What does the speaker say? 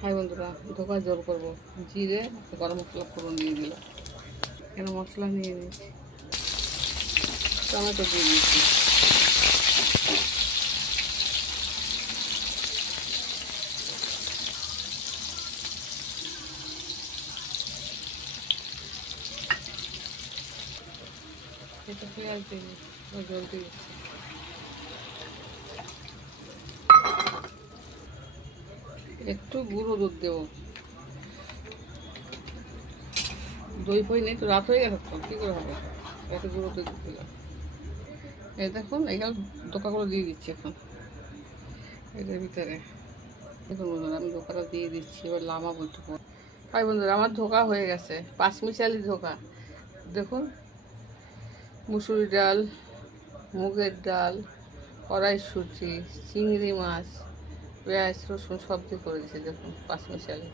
High বন্ধুরা, ধোকার জল করবো। জিরে, গরম মশলা ফোড়ন দিয়ে দিলাম। এখানে মশলা নিয়ে নিচ্ছি, টমেটো দিয়ে দিচ্ছি, এটা পেঁয়াজ দিয়ে দিচ্ছি, জল দিয়ে দিচ্ছি। একটু গুঁড়ো দুধ দেবো, দই ফই নেই তো, রাত হয়ে গেছে তো কী করে হবে। একটু গুঁড়ো দুধ দিলাম। এই দেখুন, এখানে ধোকাগুলো দিয়ে দিচ্ছি এখন এটার ভিতরে। দেখুন বন্ধুরা, আমি ধোকাটা দিয়ে দিচ্ছি, এবার লামাবো একটু পর। হাই বন্ধুরা, আমার ধোকা হয়ে গেছে, পাঁচমিশালি ধোকা। দেখুন, মুসুরি ডাল, মুগের ডাল, কড়াইশুঁটি, চিংড়ি মাছ, পেঁয়াজ রসুন সব দিয়ে করে দিচ্ছি। দেখুন, পাঁচমিশালি।